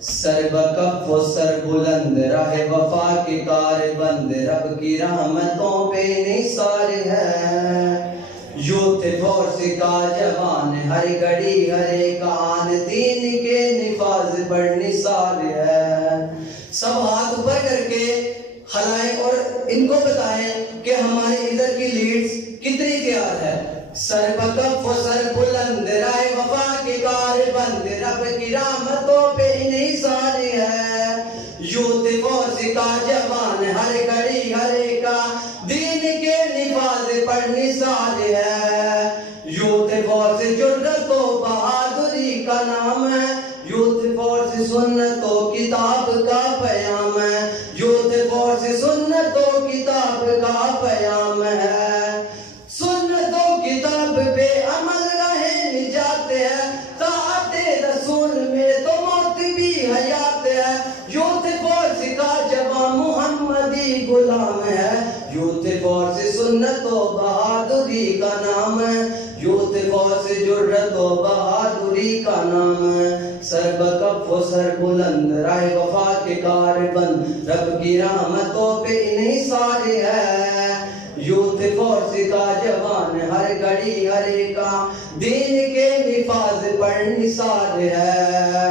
سر بکف و سر بلند راہ وفا کے کار بند رب کی رحمتوں پہ نثار ہے. یوتھ فورس کا جوان ہر گھڑی ہر ایک آن دین کے نفاذ پر نثار ہے. سب ہاتھ اوپر کر کے ہلائیں اور ان کو بتائیں کہ ہمارے ادھر کی لیڈز کتنی تیار ہے. سر بکف و سر بلند راہ وفا کے کار بند رب کی رحمتوں پہ نثار ہے. یوتھ فورس کا جوان ہر گھڑی ہر ایک دین کے نفاذ پر نثار ہے. یوتھ فورس جرأت و بہادری کا نام ہے. یوتھ فورس سنت و کتاب کا پیام ہے. یوتھ فورس سنت و کتاب کا پیام ہے. سنت و کتاب پہ عمل رہے نجات ہے. طاعت رسول میں تو موت بھی حیات ہے. یوتھ فورس کا جوان محمدی غلام ہے. یوتھ فورس سنت و بہادری کا نام ہے. یوتھ فورس جرأت و بہادری کا نام ہے. سر بکف و سر بلند راہ وفا کے کار بند رب کی رحمتوں پہ انحصار ہے. یوتھ فورس کا جوان ہر گھڑی ہر ایک دین کے نفاذ پر نثار ہے.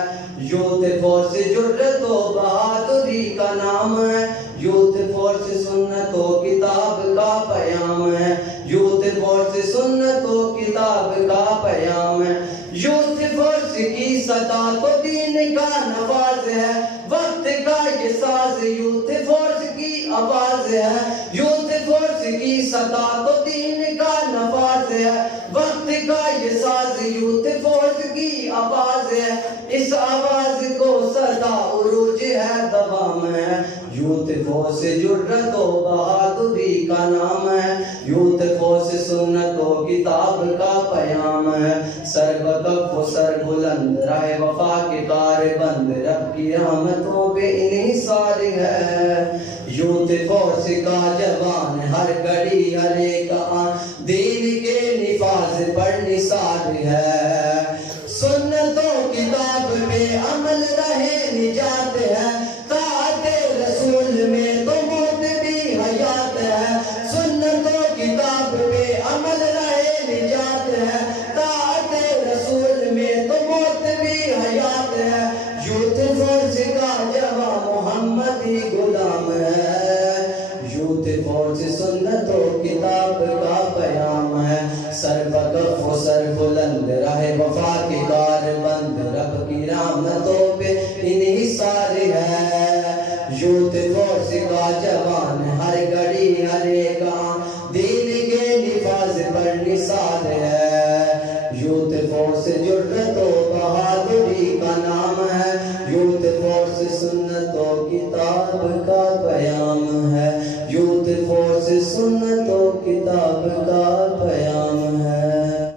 یوتھ فورس جرأت و بہادری کا نام ہے. یوتھ فورس سنت و کتاب کا پیام ہے. یوتھ فورس سنت و کتاب کا پیام ہے. یوتھ فورس کی صدا تو دین کا نواز ہے. وقت کا یہ ساز یوتھ فورس کی آواز ہے. یوتھ فورس کی صدا تو دین کا نواز ہے. وقت کا یہ ساز یوتھ فورس کی آواز ہے. اس آواز کو صدا عروج ہے دوام ہے. یوتھ فورس جرأت و بہادری کا نام ہے. یوتھ فورس سنت و کتاب کا پیام ہے. سر بکف و سر بلند راہ وفا کے کار بند رب کی رحمتوں پہ انحصار ہے. یوتھ فورس کا جوان ہر گھڑی ہر ایک دین کے نفاذ پر نثار ہے. سنت و کتاب پہ عمل رہے نجات ہے. طاعت رسول میں تو موت بھی حیات ہے. سنت و کتاب پہ عمل رہے نجات ہے. طاعت رسول میں تو موت بھی حیات ہے. یوتھ فورس کا جوان محمدی غلام ہے. یوتھ فورس سنت و کتاب کا پیام ہے. سر بکف و سر بلند راہ وفا کے کار بند رب کی رحمتوں پہ انحصار ہے. یوتھ فورس کا جوان ہر گھڑی ہر ایک دین کے نفاذ پر نثار ہے. یوتھ فورس جرأت و